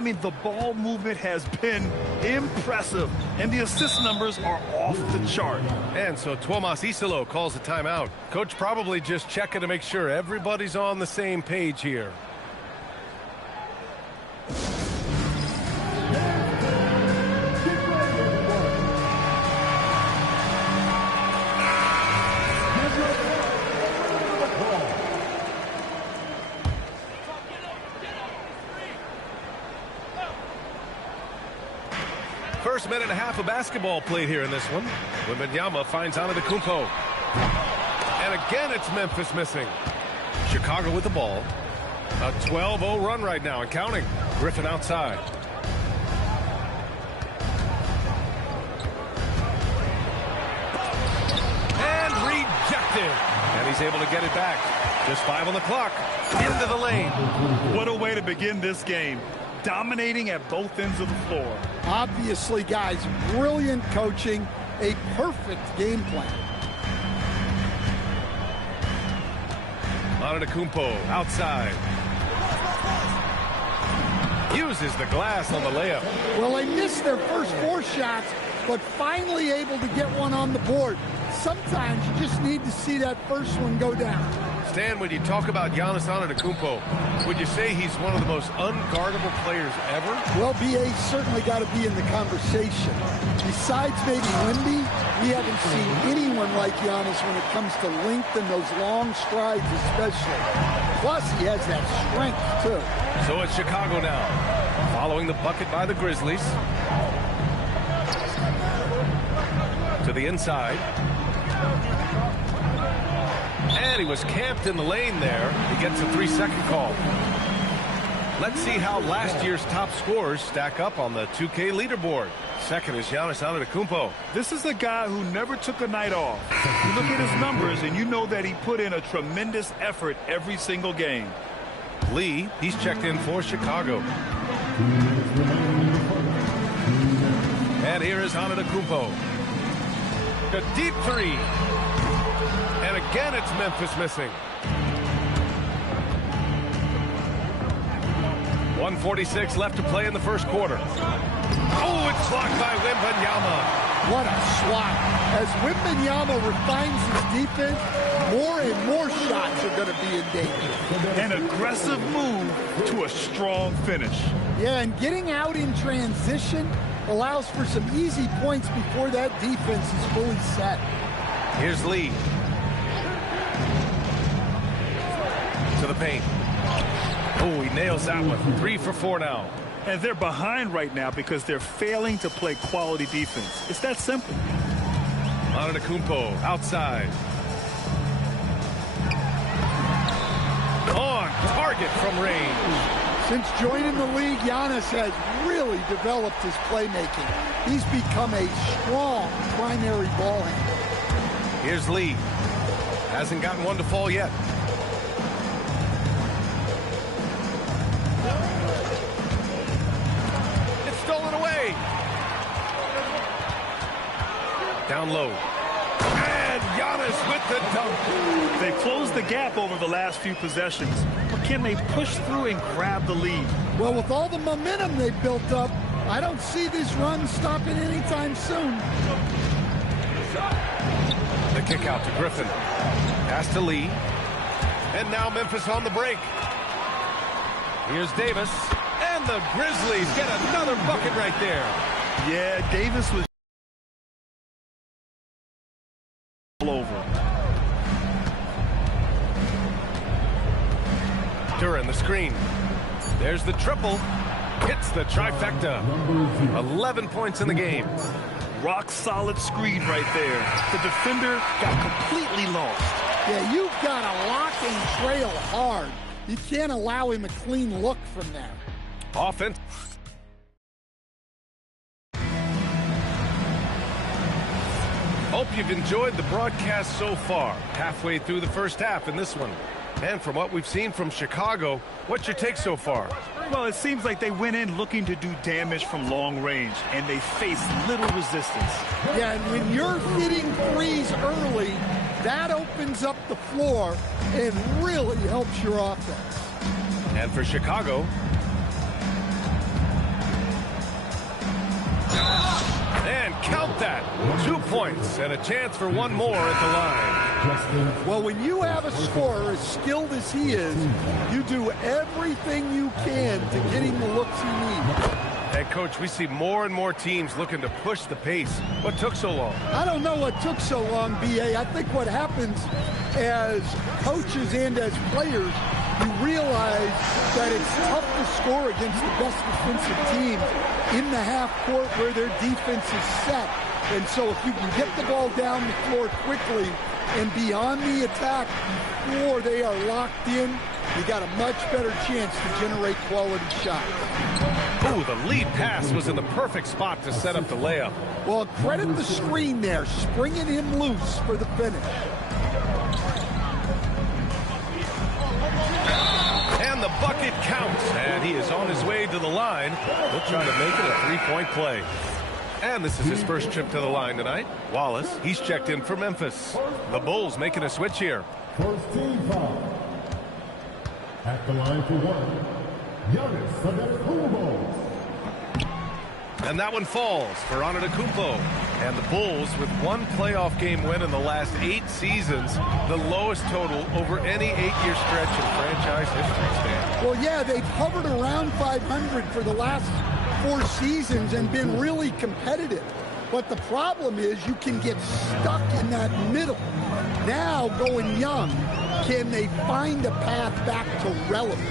I mean, the ball movement has been impressive, and the assist numbers are off the chart. And so Tuomas Isalo calls a timeout. Coach probably just checking to make sure everybody's on the same page here. First minute and a half of basketball played here in this one. Wembanyama finds Antetokounmpo. And again, it's Memphis missing. Chicago with the ball. A 12-0 run right now and counting. Griffin outside. And rejected. And he's able to get it back. Just 5 on the clock. Into the lane. What a way to begin this game. Dominating at both ends of the floor. Obviously, guys, brilliant coaching, a perfect game plan. Antetokounmpo outside. Uses the glass on the layup. Well, they missed their first 4 shots, but finally able to get one on the board. Sometimes you just need to see that first one go down. Stan, when you talk about Giannis Antetokounmpo, would you say he's one of the most unguardable players ever? Well, BA's certainly got to be in the conversation. Besides maybe Wemby, we haven't seen anyone like Giannis when it comes to length and those long strides especially. Plus, he has that strength, too. So it's Chicago now, following the bucket by the Grizzlies. To the inside. And he was camped in the lane there. He gets a 3-second call. Let's see how last year's top scorers stack up on the 2K leaderboard. Second is Giannis Antetokounmpo. This is a guy who never took a night off. You look at his numbers and you know that he put in a tremendous effort every single game. Lee, he's checked in for Chicago. And here is Antetokounmpo. A deep 3. And again, it's Memphis missing. 1:46 left to play in the first quarter. Oh, it's blocked by Wembanyama. What a swat. As Wembanyama refines his defense, more and more shots are going to be in danger. An aggressive move to a strong finish. Yeah, and getting out in transition allows for some easy points before that defense is fully set. Here's Lee. To the paint. Oh, he nails that one. 3 for 4 now. And they're behind right now because they're failing to play quality defense. It's that simple. Antetokounmpo outside. On target from range. Since joining the league, Giannis has really developed his playmaking. He's become a strong primary ball handler. Here's Lee. Hasn't gotten one to fall yet. It's stolen away. Down low. And Giannis with the dunk. They closed the gap over the last few possessions. But can they push through and grab the lead? Well, with all the momentum they've built up, I don't see this run stopping anytime soon. The kick out to Griffin. Pass to Lee. And now Memphis on the break. Here's Davis. And the Grizzlies get another bucket right there. Yeah, Davis was all over. Duran the screen. There's the triple. Hits the trifecta. 11 points in the game. Rock solid screen right there. The defender got completely lost. Yeah, you've got to lock and trail hard. You can't allow him a clean look from there. Offense. Hope you've enjoyed the broadcast so far. Halfway through the first half in this one. And from what we've seen from Chicago, what's your take so far? Well, it seems like they went in looking to do damage from long range, and they faced little resistance. Yeah, and when you're hitting threes early, that opens up the floor and really helps your offense. And for Chicago, points and a chance for one more at the line. Well, when you have a scorer as skilled as he is, you do everything you can to get him the looks he needs. And, Coach, we see more and more teams looking to push the pace. What took so long? I don't know what took so long, B.A. I think what happens as coaches and as players, you realize that it's tough to score against the best defensive teams in the half court where their defense is set. And so if you can get the ball down the floor quickly and beyond the attack before they are locked in, you got a much better chance to generate quality shots. Ooh, the lead pass was in the perfect spot to set up the layup. Well, credit the screen there, springing him loose for the finish. And the bucket counts, and he is on his way to the line. He'll try to make it a three-point play. And this is his first trip to the line tonight. Wallace, he's checked in for Memphis. The Bulls making a switch here. First team foul. At the line for one, Giannis Antetokounmpo. And that one falls for Antetokounmpo. And the Bulls, with one playoff game win in the last 8 seasons, the lowest total over any 8-year stretch in franchise history, Stan. Well, yeah, they've hovered around 500 for the last 4 seasons and been really competitive. But the problem is you can get stuck in that middle. Now, going young, can they find a path back to relevance?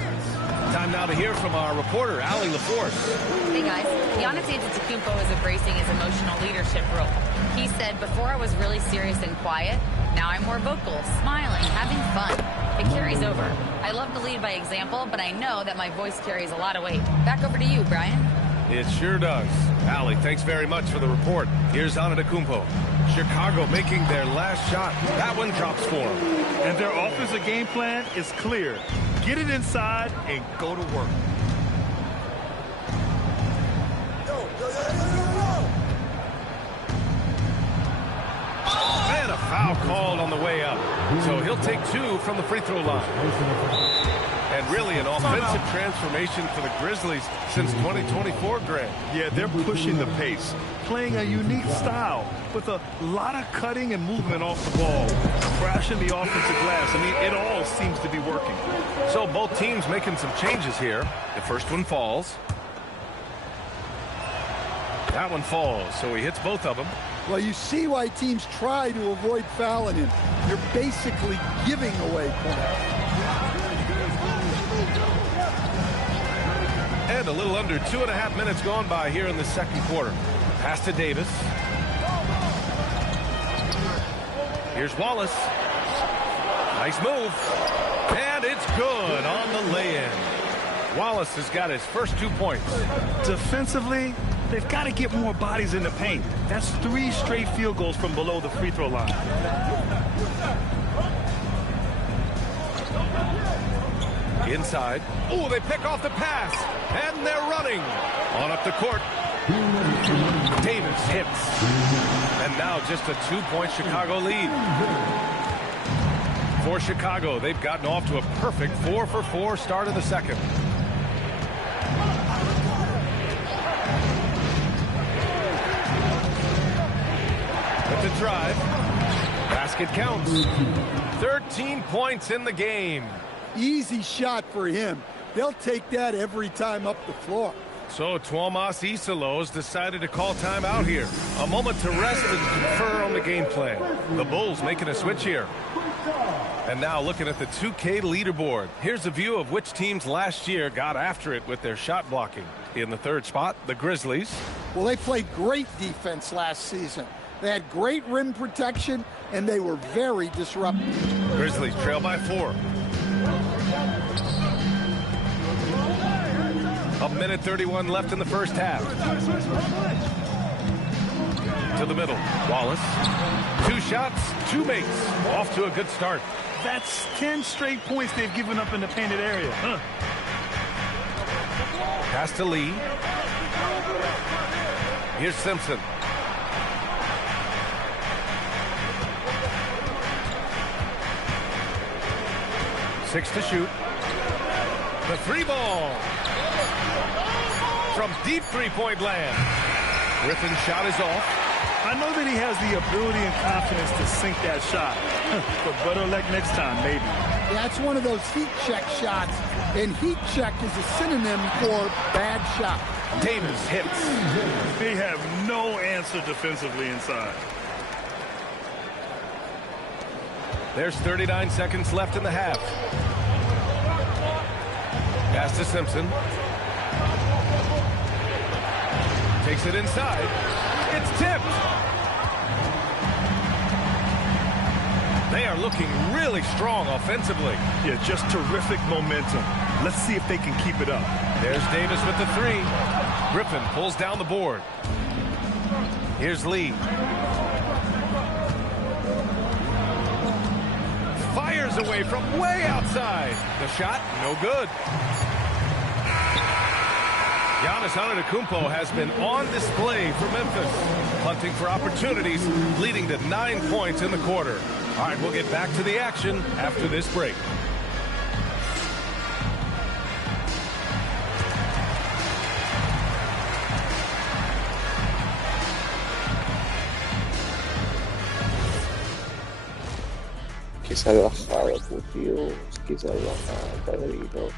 Time now to hear from our reporter, Allie LaForce. Hey guys, Giannis Antetokounmpo is embracing his emotional leadership role. He said, before I was really serious and quiet, now I'm more vocal, smiling, having fun. It carries over. I love to lead by example, but I know that my voice carries a lot of weight. Back over to you, Brian. It sure does. Allie, thanks very much for the report. Here's Antetokounmpo. Chicago making their last shot. That one drops for him. And their offensive game plan is clear. Get it inside and go to work. And a foul called on the way up. So he'll take 2 from the free throw line. And really an offensive transformation for the Grizzlies since 2024, Grant. Yeah, they're pushing the pace, playing a unique style with a lot of cutting and movement off the ball, crashing the offensive glass. I mean, it all seems to be working. So both teams making some changes here. The first one falls. That one falls, so he hits both of them. Well, you see why teams try to avoid fouling him. You're basically giving away points. And a little under 2.5 minutes gone by here in the second quarter. Pass to Davis. Here's Wallace. Nice move. And it's good on the lay-in. Wallace has got his first 2 points. Defensively, they've got to get more bodies in the paint. That's 3 straight field goals from below the free throw line. Inside. Oh, they pick off the pass. And they're running. On up the court. Davis hits. And now just a 2-point Chicago lead. For Chicago, they've gotten off to a perfect 4-for-4 start of the second. With the drive. Basket counts. 13 points in the game. Easy shot for him. They'll take that every time up the floor. So Tuomas Isalos decided to call timeout here. A moment to rest and confer on the game plan. The Bulls making a switch here. And now looking at the 2K leaderboard. Here's a view of which teams last year got after it with their shot blocking. In the third spot, the Grizzlies. Well, they played great defense last season. They had great rim protection, and they were very disruptive. Grizzlies trail by 4. A minute 31 left in the first half. To the middle. Wallace. 2 shots, 2 makes. Off to a good start. That's 10 straight points they've given up in the painted area. Pass to Lee. Here's Simpson. Six to shoot. The 3 ball. From deep 3-point land. Griffin's shot is off. I know that he has the ability and confidence to sink that shot. But better luck next time, maybe. Yeah, it's one of those heat check shots, and heat check is a synonym for bad shot. Davis hits. They have no answer defensively inside. There's 39 seconds left in the half. Pass to Simpson. Takes it inside. It's tipped. They are looking really strong offensively. Yeah, just terrific momentum. Let's see if they can keep it up. There's Davis with the three. Griffin pulls down the board. Here's Lee. Fires away from way outside. The shot, no good. Giannis Antetokounmpo has been on display for Memphis, hunting for opportunities, leading to 9 points in the quarter. All right, we'll get back to the action after this break. Qué salvajada, tío. Qué salvajada, padrino.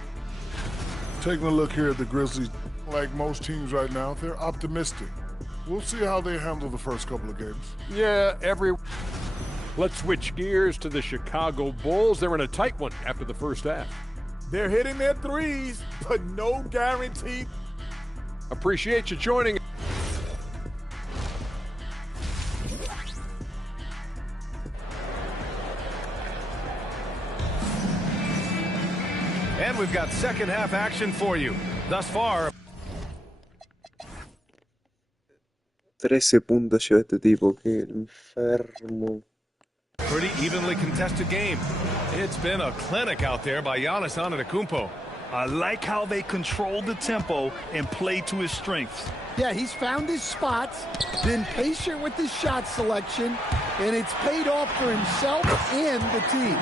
Taking a look here at the Grizzlies, like most teams right now, they're optimistic. We'll see how they handle the first couple of games. Yeah, Let's switch gears to the Chicago Bulls. They're in a tight one after the first half. They're hitting their threes, but no guarantee. Appreciate you joining. And we've got second half action for you. Thus far, 13 puntos lleva este tipo, qué enfermo. pretty evenly contested game. It's been a clinic out there by Giannis Antetokounmpo. I like how they control the tempo and play to his strengths. Yeah, he's found his spots, been patient with his shot selection, and it's paid off for himself and the team.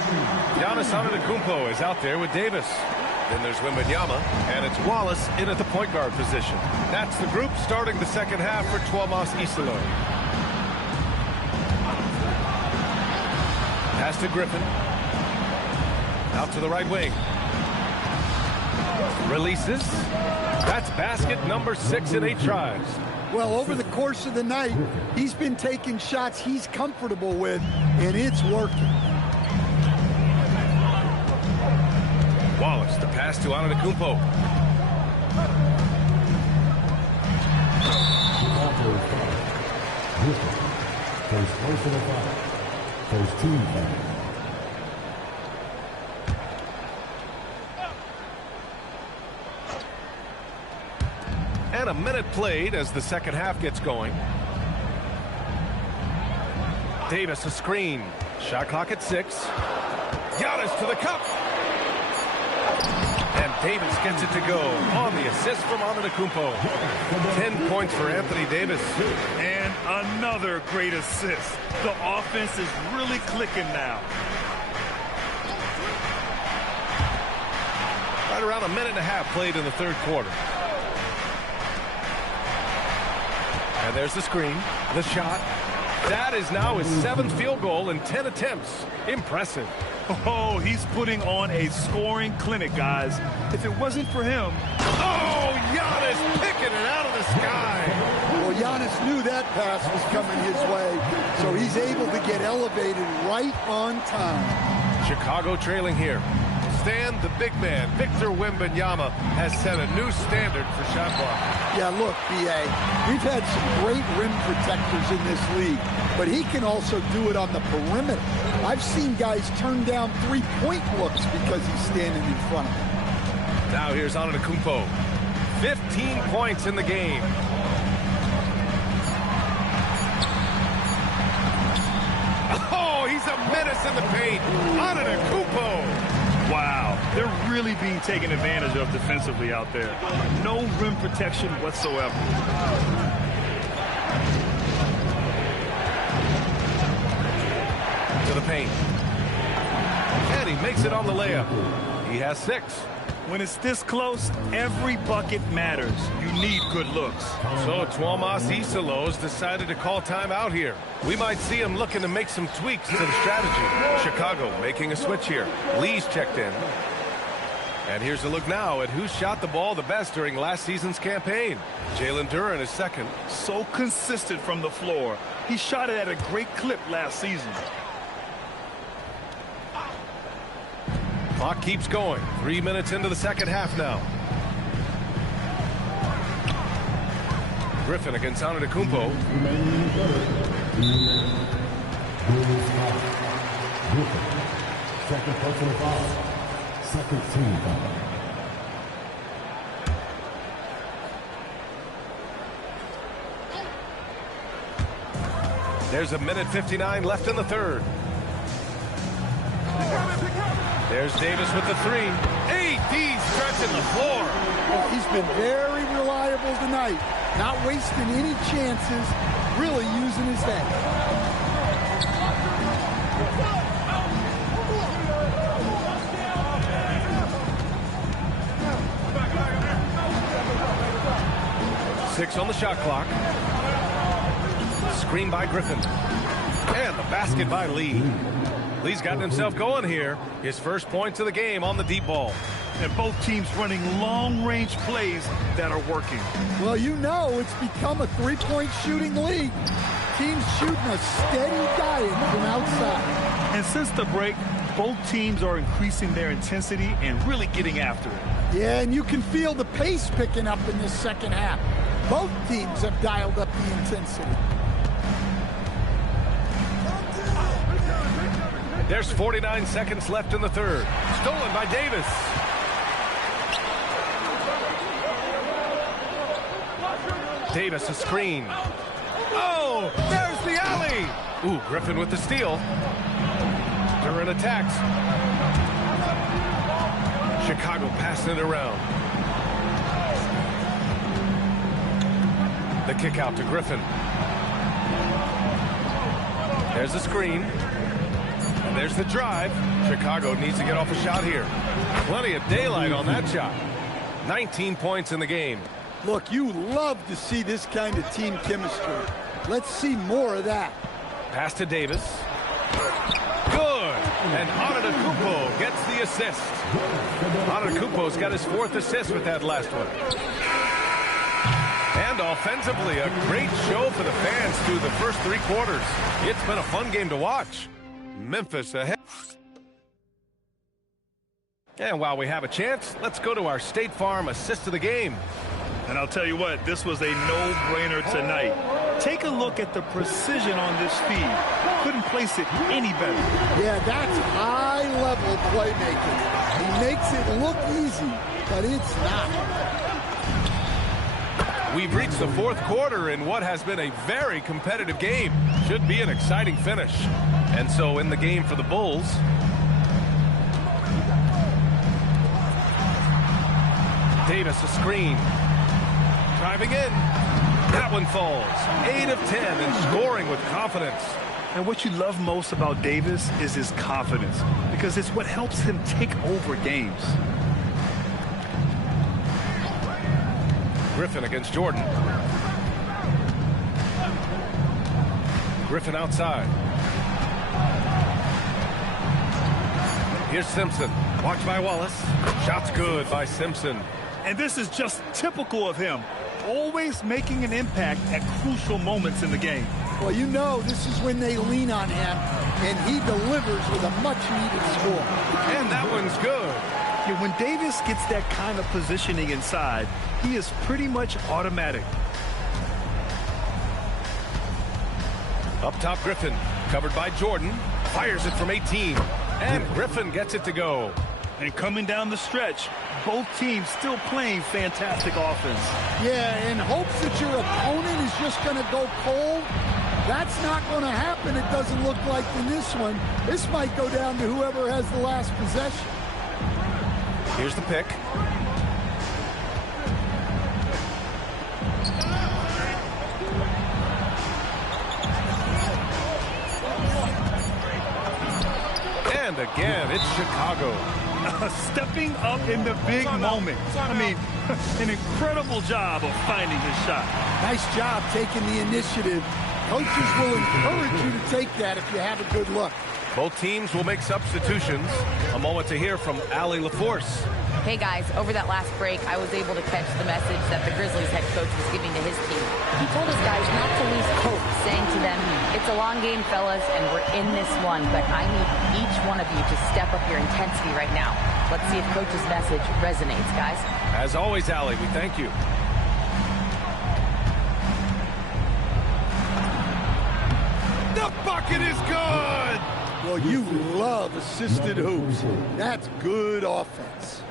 Giannis Antetokounmpo is out there with Davis. Then there's Wembanyama, and it's Wallace in at the point guard position. That's the group starting the second half for Tuomas Isalo. Pass to Griffin. Out to the right wing. Releases. That's basket number 6 in 8 tries. Well, over the course of the night, he's been taking shots he's comfortable with, and it's working. Wallace, the pass to Antetokounmpo. First personal foul. First team foul. And a minute played as the second half gets going. Davis a screen. Shot clock at 6. Giannis to the cup. And Davis gets it to go on the assist from Antetokounmpo. 10 points for Anthony Davis. And another great assist. The offense is really clicking now. Right around a minute and a half played in the third quarter. And there's the screen, the shot. That is now his 7th field goal in 10 attempts. Impressive. Oh, he's putting on a scoring clinic, guys. If it wasn't for him... Oh, Giannis picking it out of the sky. Well, Giannis knew that pass was coming his way, so he's able to get elevated right on time. Chicago trailing here. Stan, the big man, Victor Wembanyama, has set a new standard for shot blocking. Yeah, look, B.A., we've had some great rim protectors in this league, but he can also do it on the perimeter. I've seen guys turn down three-point looks because he's standing in front of them. Now here's Antetokounmpo. 15 points in the game. Oh, he's a menace in the paint. Antetokounmpo. Wow, they're really being taken advantage of defensively out there. No rim protection whatsoever. To the paint. And he makes it on the layup. He has 6. When it's this close, every bucket matters. You need good looks. So Tuomas Isalos decided to call timeout here. We might see him looking to make some tweaks to the strategy. Chicago making a switch here. Lee's checked in. And here's a look now at who shot the ball the best during last season's campaign. Jalen Duren is second. So consistent from the floor. He shot it at a great clip last season. Clock keeps going. 3 minutes into the second half now. Griffin against Antetokounmpo. Second personal foul. Second team foul. There's 1:59 left in the third. There's Davis with the three. AD stretching the floor. Well, he's been very reliable tonight. Not wasting any chances. Really using his head. Six on the shot clock. Screen by Griffin. And the basket by Lee. Lee's gotten himself going here. His first points of the game on the deep ball. And both teams running long-range plays that are working. Well, you know it's become a three-point shooting league. Teams shooting a steady diet from outside. And since the break, both teams are increasing their intensity and really getting after it. Yeah, and you can feel the pace picking up in this second half. Both teams have dialed up the intensity. There's 49 seconds left in the third. Stolen by Davis. Davis a screen. Oh, there's the alley. Ooh, Griffin with the steal. Duren attacks. Chicago passing it around. The kick out to Griffin. There's the screen. And there's the drive. Chicago needs to get off a shot here. Plenty of daylight on that shot. 19 points in the game. Look, you love to see this kind of team chemistry. Let's see more of that. Pass to Davis. Good. And Antetokounmpo gets the assist. Antetokounmpo's got his fourth assist with that last one. And offensively, a great show for the fans through the first three quarters. It's been a fun game to watch. Memphis ahead. And while we have a chance, let's go to our State Farm assist of the game. And I'll tell you what, this was a no-brainer tonight. Take a look at the precision on this feed. Couldn't place it any better. Yeah, that's high-level playmaking. He makes it look easy, but it's not. We've reached the fourth quarter in what has been a very competitive game. Should be an exciting finish. And so in the game for the Bulls, Davis a screen. Driving in. That one falls. 8 of 10 and scoring with confidence. And what you love most about Davis is his confidence, because it's what helps him take over games. Griffin against Jordan. Griffin outside. Here's Simpson. Watched by Wallace. Shot's good by Simpson. And this is just typical of him. Always making an impact at crucial moments in the game. Well, you know this is when they lean on him, and he delivers with a much-needed score. And that one's good. Yeah, when Davis gets that kind of positioning inside, he is pretty much automatic. Up top, Griffin. Covered by Jordan. Fires it from 18. And Griffin gets it to go. And coming down the stretch, both teams still playing fantastic offense. Yeah, in hopes that your opponent is just going to go cold. That's not going to happen, it doesn't look like in this one. This might go down to whoever has the last possession. Here's the pick. And again, it's Chicago. Stepping up in the big moment. I mean, an incredible job of finding his shot. Nice job taking the initiative. Coaches will encourage you to take that if you have a good look. Both teams will make substitutions. A moment to hear from Allie LaForce. Hey guys, over that last break, I was able to catch the message that the Grizzlies head coach was giving to his team. He told his guys not to lose hope, saying to them, it's a long game, fellas, and we're in this one, but I need each one of you to step up your intensity right now. Let's see if coach's message resonates, guys. As always, Allie, we thank you. The bucket is good! Well, you love assisted hoops. That's good offense.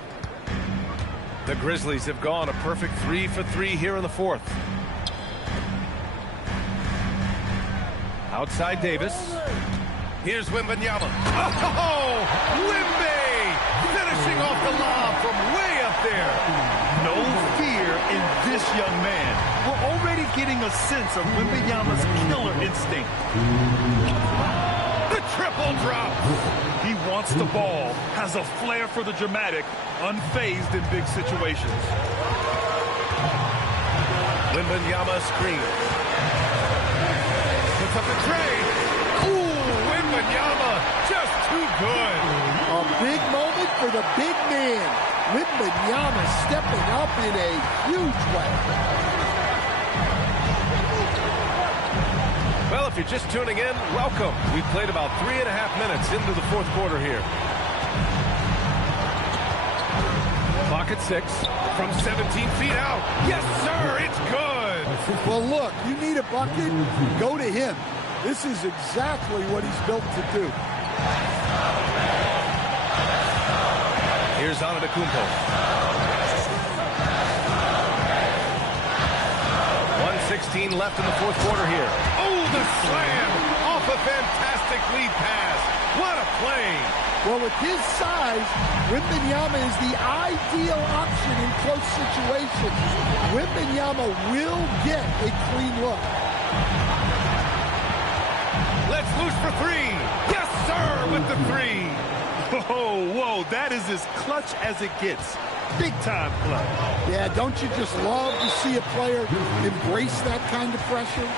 The Grizzlies have gone a perfect 3 for 3 here in the fourth. Outside Davis. Here's Wembanyama. Oh, Wemby! Finishing off the lob from way up there. No fear in this young man. We're already getting a sense of Wembanyama's killer instinct. The triple drop. He wants the ball, has a flair for the dramatic, unfazed in big situations. Wembanyama screen. Puts up the tray. Ooh, Wembanyama just too good. A big moment for the big man. Wembanyama stepping up in a huge way. Well, if you're just tuning in, welcome. We've played about 3.5 minutes into the fourth quarter here. Clock at 6 from 17 feet out. Yes, sir, it's good. Well, look, you need a bucket, go to him. This is exactly what he's built to do. Here's Antetokounmpo. 1:16 left in the fourth quarter here. Oh, the slam off a fantastic lead pass. What a play. Well, with his size, Wembanyama is the ideal option in close situations. Wembanyama will get a clean look. Let's loose for three. Yes, sir, with the three. Whoa, that is as clutch as it gets. Big time clutch. Yeah, don't you just love to see a player embrace that kind of pressure?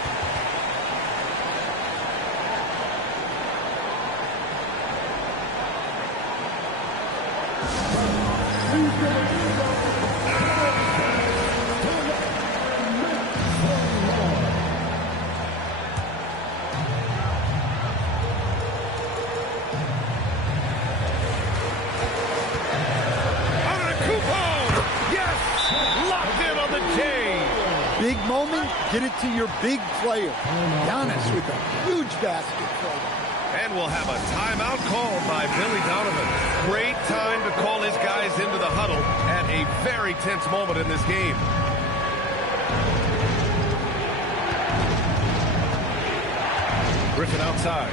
Big moment, get it to your big player. Giannis with a huge basket throw. And we'll have a timeout called by Billy Donovan. Great time to call his guys into the huddle at a very tense moment in this game. Griffin outside.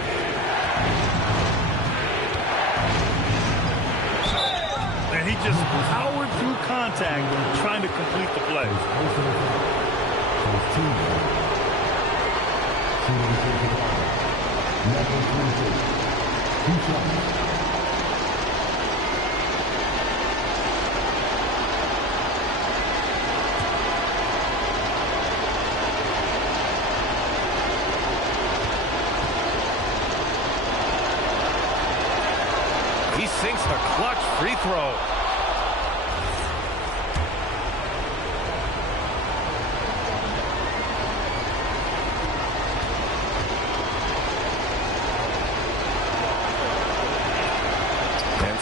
And he just powered through contact trying to complete the play. He sinks the clutch free throw.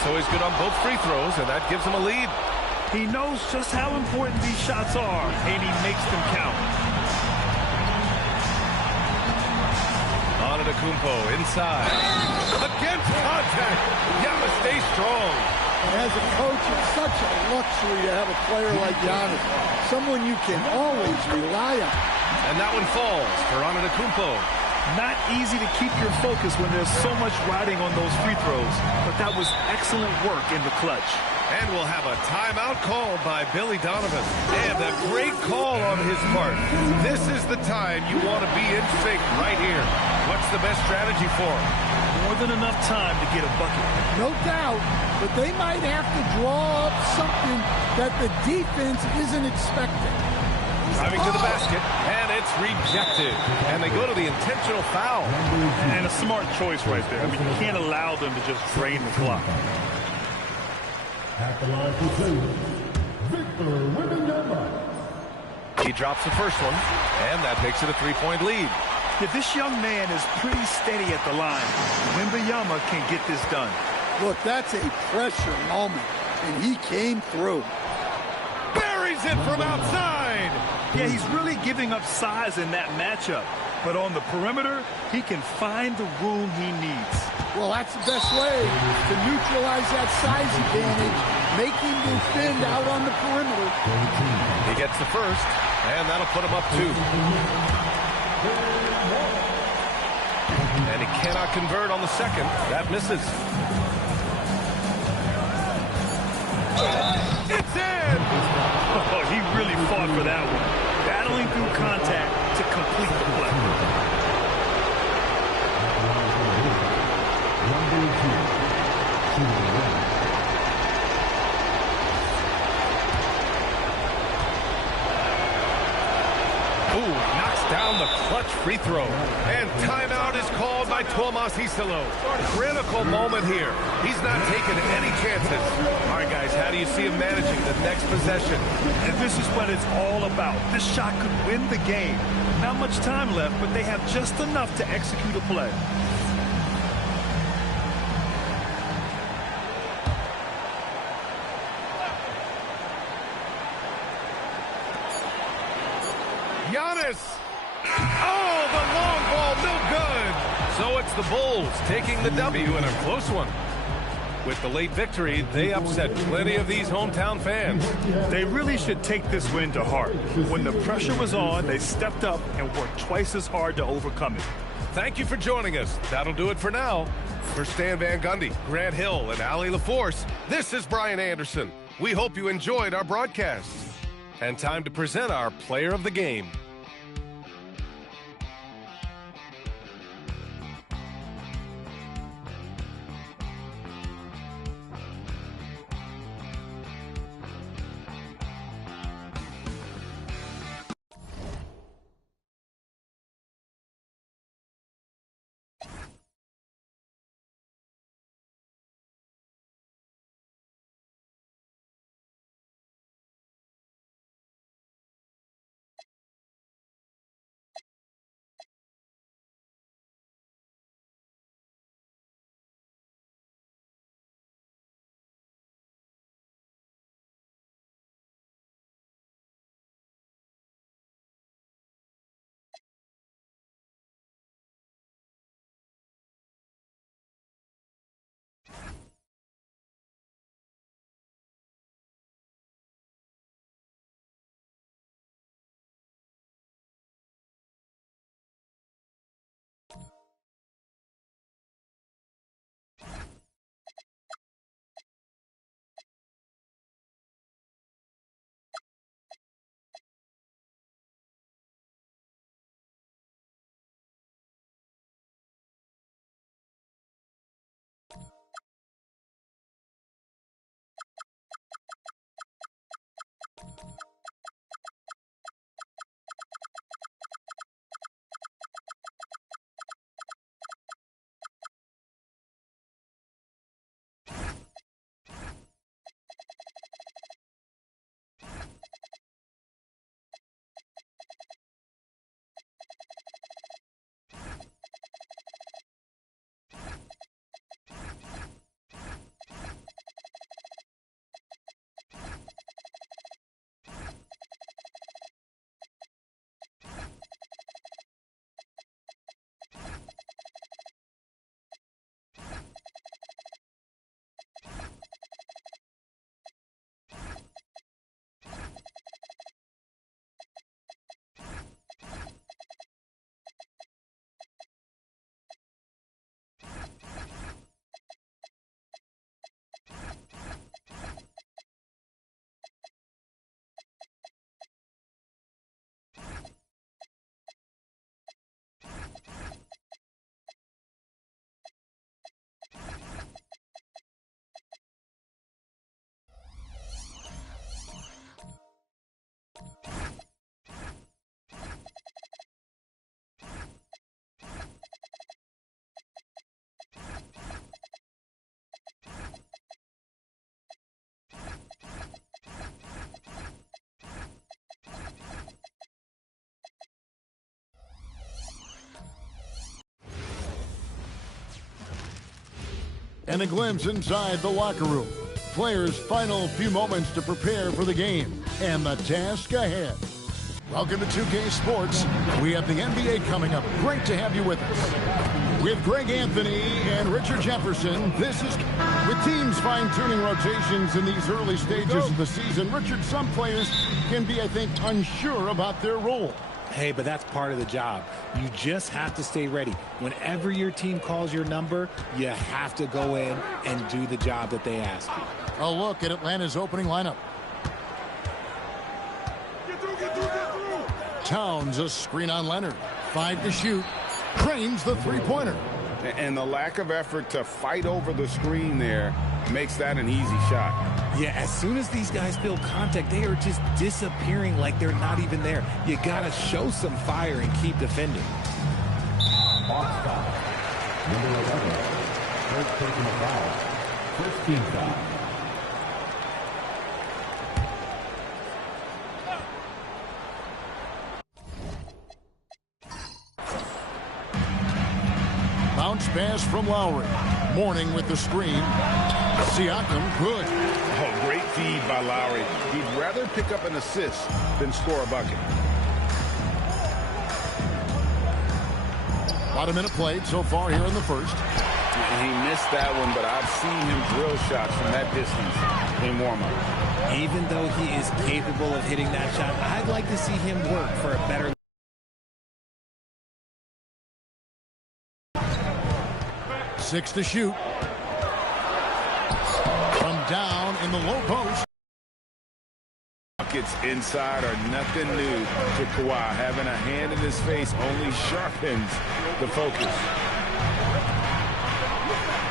So he's good on both free throws, and that gives him a lead. He knows just how important these shots are, and he makes them count. Antetokounmpo inside. Against contact. Giannis stays strong. As a coach, it's such a luxury to have a player like Giannis. Someone you can always rely on. And that one falls for Antetokounmpo. Not easy to keep your focus when there's so much riding on those free throws, but that was excellent work in the clutch. And we'll have a timeout called by Billy Donovan. And a great call on his part. This is the time you want to be in sync right here. What's the best strategy for him? More than enough time to get a bucket. No doubt, but they might have to draw up something that the defense isn't expecting. Driving to the basket, and it's rejected. And they go to the intentional foul. And a smart choice right there. I mean, you can't allow them to just drain the clock. At the line for two, Victor Wembanyama. He drops the first one, and that makes it a three-point lead. If this young man is pretty steady at the line, Wembanyama can get this done. Look, that's a pressure moment, and he came through. Buries it from outside. Yeah, he's really giving up size in that matchup. But on the perimeter, he can find the room he needs. Well, that's the best way to neutralize that size advantage, make him defend out on the perimeter. He gets the first, and that'll put him up 2. And he cannot convert on the second. That misses. It's in! Oh, he really fought for that one. Battling through contact to complete the play. Ooh, knocks down the clutch free throw. And timeout is called by Tomas Hisalo. Critical moment here. He's not taking any chances. All right, guys, how do you see him managing the next possession? And this is what it's all about. This shot could win the game. Not much time left, but they have just enough to execute a play. Giannis! Oh, the long ball, no good! So it's the Bulls taking the W in a close one. With the late victory, they upset plenty of these hometown fans. They really should take this win to heart. When the pressure was on, they stepped up and worked twice as hard to overcome it. Thank you for joining us. That'll do it for now. For Stan Van Gundy, Grant Hill, and Ali LaForce, this is Brian Anderson. We hope you enjoyed our broadcast. And time to present our player of the game. and a glimpse inside the locker room. Players' final few moments to prepare for the game and the task ahead. Welcome to 2K Sports. We have the NBA coming up. Great to have you with us. With Greg Anthony and Richard Jefferson, this is with teams fine-tuning rotations in these early stages of the season. Richard, some players can be, I think, unsure about their role. Hey, but that's part of the job. You just have to stay ready. Whenever your team calls your number, you have to go in and do the job that they ask you. A look at Atlanta's opening lineup. Towns, a screen on Leonard. 5 to shoot. Cranes the three-pointer. And the lack of effort to fight over the screen there makes that an easy shot. Yeah, as soon as these guys feel contact, they are just disappearing like they're not even there. You got to show some fire and keep defending. Number 11, first personal foul, first team foul. Bounce pass from Lowry. Mourning with the screen. Siakam, good. Oh, great feed by Lowry. He'd rather pick up an assist than score a bucket. About a minute played so far here in the first. He missed that one, but I've seen him drill shots from that distance in warm-up. Even though he is capable of hitting that shot, I'd like to see him work for a better 6 to shoot. From down in the low post. Buckets inside are nothing new to Kawhi. Having a hand in his face only sharpens the focus.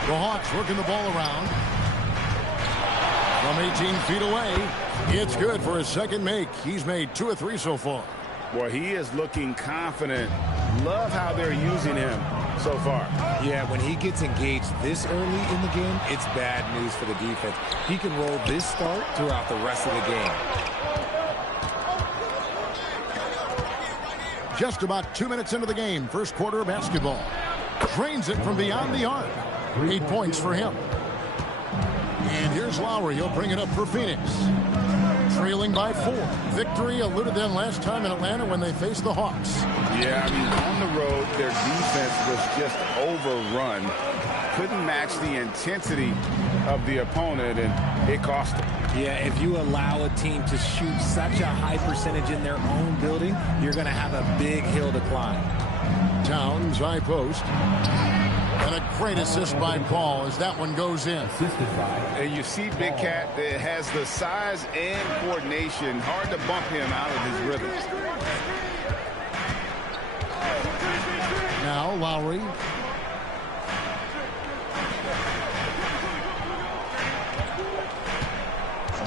The Hawks working the ball around. From 18 feet away. It's good for his second make. He's made 2 of 3 so far. Boy, he is looking confident. Love how they're using him so far. Yeah, when he gets engaged this early in the game, it's bad news for the defense. He can roll this start throughout the rest of the game. Just about 2 minutes into the game, first quarter of basketball. Drains it from beyond the arc. 8 points for him. And here's Lowry. He'll bring it up for Phoenix. Trailing by 4. Victory eluded them last time in Atlanta when they faced the Hawks. Yeah, I mean, on the road, their defense was just overrun. Couldn't match the intensity of the opponent, and it cost them. Yeah, if you allow a team to shoot such a high percentage in their own building, you're going to have a big hill to climb. Towns, high post. And a great assist by Paul as that one goes in. And you see Big Cat that has the size and coordination. Hard to bump him out of his rhythm. Now Lowry.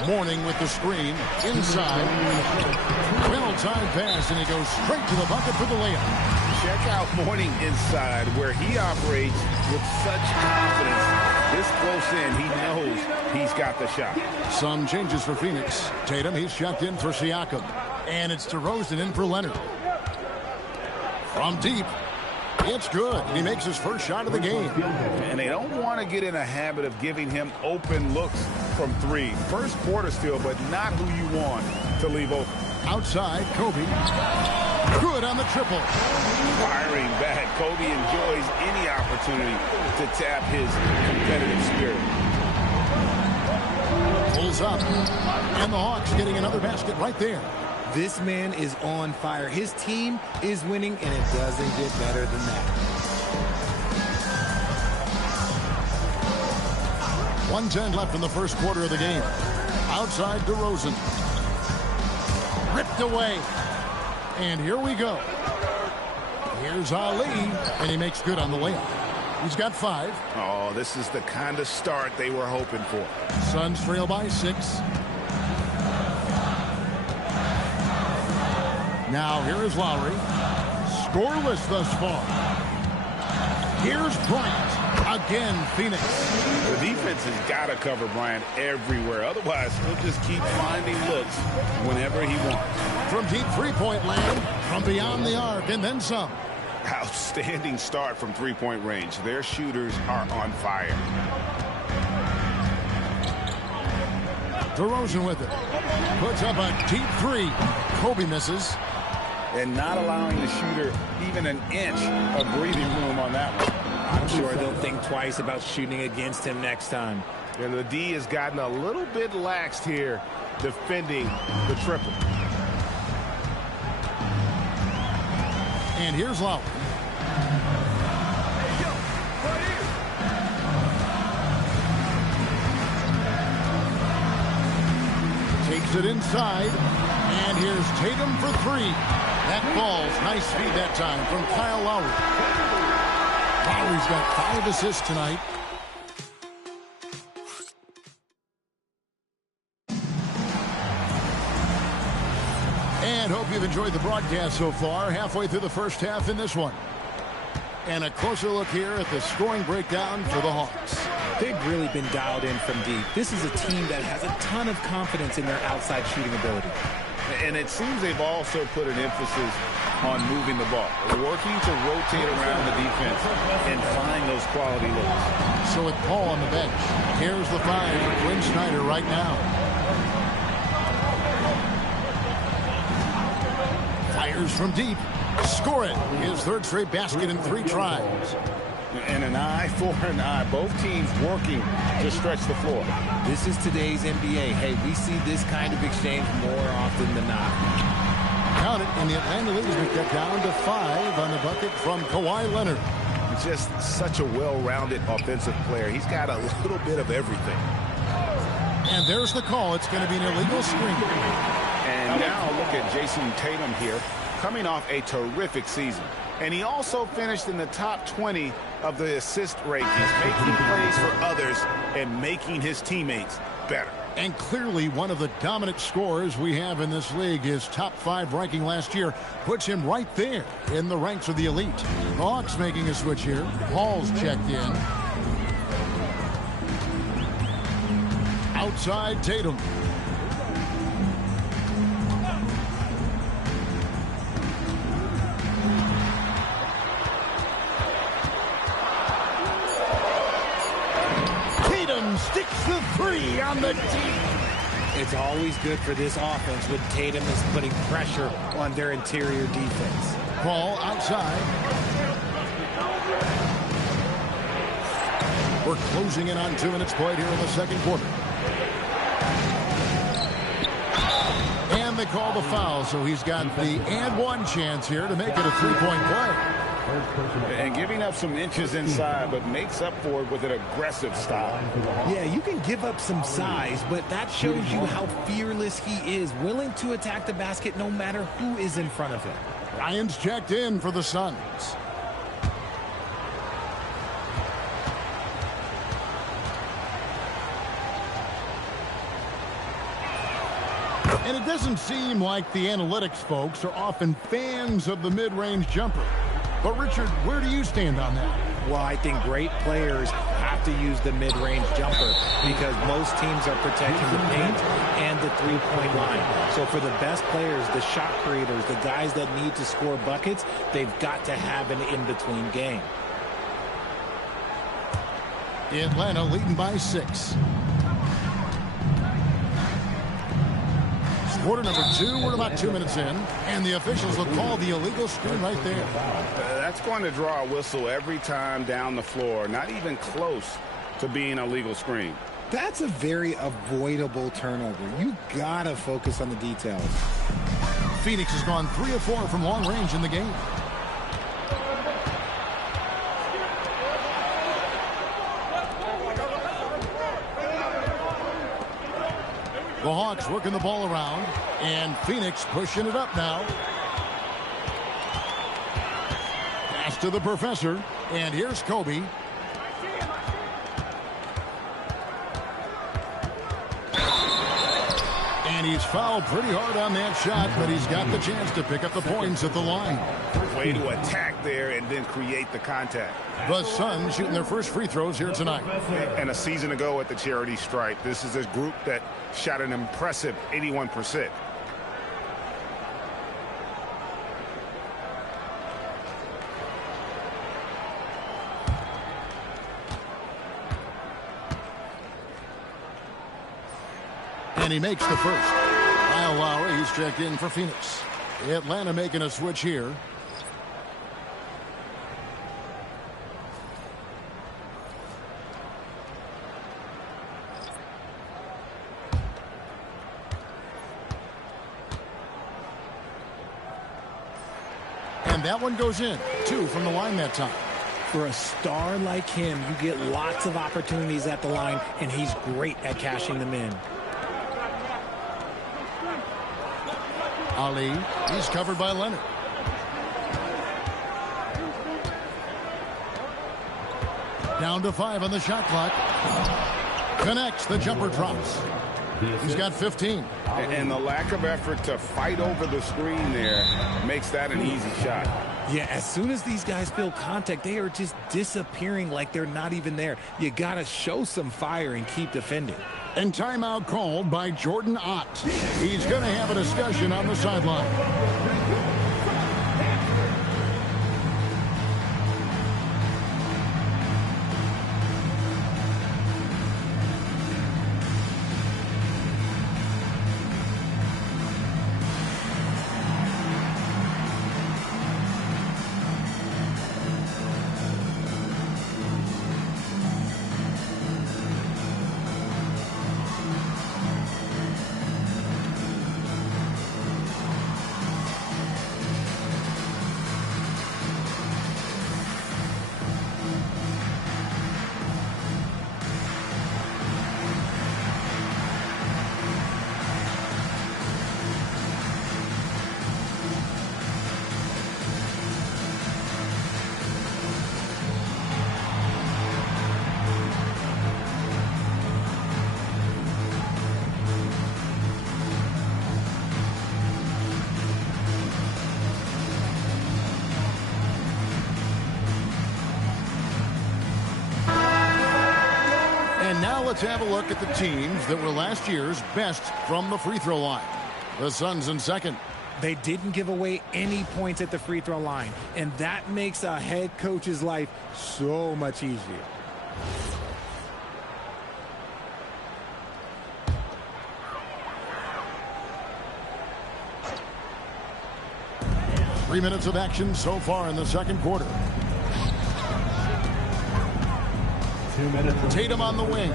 Mourning with the screen. Inside. Well-timed pass, and he goes straight to the bucket for the layup. Check out Mourning inside, where he operates with such confidence. This close in, he knows he's got the shot. Some changes for Phoenix. Tatum, he's checked in for Siakam. And it's DeRozan in for Leonard. From deep. It's good. And he makes his first shot of the game. And they don't want to get in a habit of giving him open looks from 3. First quarter still, but not who you want to leave open. Outside, Kobe. Good on the triple. Firing back. Kobe enjoys any opportunity to tap his competitive spirit. Pulls up. And the Hawks getting another basket right there. This man is on fire. His team is winning, and it doesn't get better than that. 1:10 left in the first quarter of the game. Outside, DeRozan. Ripped away. And here we go. Here's Ali, and he makes good on the layup. He's got 5. Oh, this is the kind of start they were hoping for. Suns trail by 6. Now here is Lowry. Scoreless thus far. Here's Bryant. Again, Phoenix. The defense has got to cover Bryant everywhere. Otherwise, he'll just keep finding looks whenever he wants. From deep three-point land, from beyond the arc, and then some. Outstanding start from three-point range. Their shooters are on fire. DeRozan with it. Puts up a deep three. Kobe misses. And not allowing the shooter even an inch of breathing room on that one. I'm sure they'll think twice about shooting against him next time. And the D has gotten a little bit laxed here defending the triple. And here's Lowry. Takes it inside. And here's Tatum for three. That falls. Nice feed that time from Kyle Lowry. Lowry's got 5 assists tonight. And hope you've enjoyed the broadcast so far. Halfway through the first half in this one. And a closer look here at the scoring breakdown for the Hawks. They've really been dialed in from deep. This is a team that has a ton of confidence in their outside shooting ability. And it seems they've also put an emphasis on moving the ball, working to rotate around the defense and find those quality looks. So with Paul on the bench, here's the 5 for Quinn Snyder right now. Fires from deep. Score it. His 3rd straight basket in 3 tries. And an eye for an eye. Both teams working to stretch the floor. This is today's NBA. Hey, we see this kind of exchange more often than not. Count it, and the Atlanta Leagues make that down to 5 on the bucket from Kawhi Leonard. Just such a well-rounded offensive player. He's got a little bit of everything. And there's the call. It's going to be an illegal screen. And now look at Jason Tatum here, coming off a terrific season. And he also finished in the top 20 of the assist rankings, making plays for others and making his teammates better. And clearly one of the dominant scorers we have in this league. His top 5 ranking last year puts him right there in the ranks of the elite. The Hawks making a switch here. Paul's checked in. Outside Tatum. Sticks the 3 on the deep. It's always good for this offense when Tatum is putting pressure on their interior defense. Ball outside. We're closing in on 2 minutes played here in the second quarter. And they call the foul, so he's got the and 1 chance here to make it a 3-point play. And giving up some inches inside, but makes up for it with an aggressive style. Yeah, you can give up some size, but that shows you how fearless he is, willing to attack the basket no matter who is in front of him. Ryan's checked in for the Suns. And it doesn't seem like the analytics folks are often fans of the mid-range jumper. But, Richard, where do you stand on that? Well, I think great players have to use the mid-range jumper because most teams are protecting the paint and the three-point line. So for the best players, the shot creators, the guys that need to score buckets, they've got to have an in-between game. Atlanta leading by 6. Quarter number 2, we're about 2 minutes in, and the officials will call the illegal screen right there. That's going to draw a whistle every time down the floor, not even close to being a legal screen. That's a very avoidable turnover. You gotta focus on the details. Phoenix has gone 3 of 4 from long range in the game. The Hawks working the ball around, and Phoenix pushing it up now. Pass to the professor, and here's Kobe. And he's fouled pretty hard on that shot, but he's got the chance to pick up the points at the line. Way to attack there and then create the contact. The Suns shooting their first free throws here tonight. And a season ago at the charity stripe, this is a group that shot an impressive 81%. And he makes the first. Kyle Lowry, he's checked in for Phoenix. Atlanta making a switch here. And that one goes in. 2 from the line that time. For a star like him, you get lots of opportunities at the line, and he's great at cashing them in. Ali, he's covered by Leonard. Down to 5 on the shot clock. Connects, the jumper drops. He's got 15. And the lack of effort to fight over the screen there makes that an easy shot. Yeah, as soon as these guys feel contact, they are just disappearing like they're not even there. You got to show some fire and keep defending. And timeout called by Jordan Ott. He's going to have a discussion on the sideline. Let's have a look at the teams that were last year's best from the free throw line. The Suns in second. They didn't give away any points at the free throw line, and that makes a head coach's life so much easier. Three minutes of action so far in the second quarter. Tatum on the wing.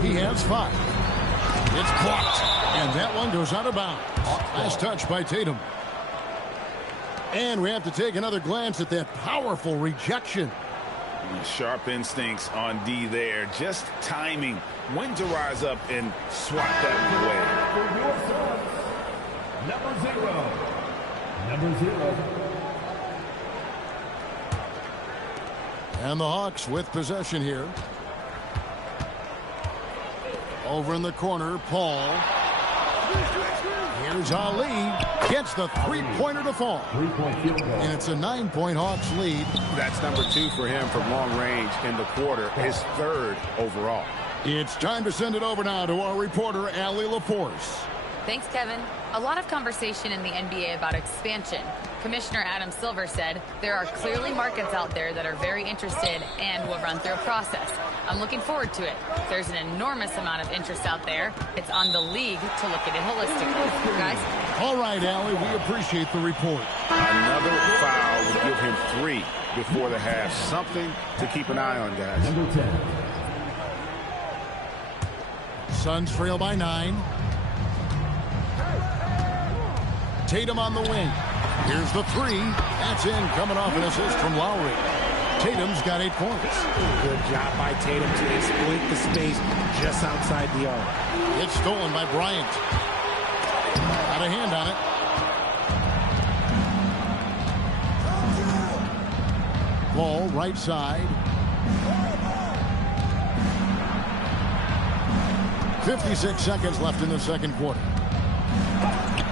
He has 5. It's blocked. And that one goes out of bounds. Nice touch by Tatum. And we have to take another glance at that powerful rejection. Sharp instincts on D there. Just timing when to rise up and swat that away. Number 0. And the Hawks with possession here. Over in the corner, Paul. Here's Ali. Gets the three-pointer to fall. And it's a 9-point Hawks lead. That's number 2 for him from long range in the quarter. His 3rd overall. It's time to send it over now to our reporter, Allie LaForce. Thanks, Kevin. A lot of conversation in the NBA about expansion. Commissioner Adam Silver said there are clearly markets out there that are very interested and will run through a process. I'm looking forward to it. There's an enormous amount of interest out there. It's on the league to look at it holistically. Guys? All right, Allie, we appreciate the report. Another foul would give him 3 before the half. Something to keep an eye on, guys. Number 10. Suns trail by 9. Tatum on the wing. Here's the 3. That's in, coming off an assist from Lowry. Tatum's got 8 points. Good job by Tatum to exploit the space just outside the arc. It's stolen by Bryant. Got a hand on it. Ball right side. 56 seconds left in the second quarter.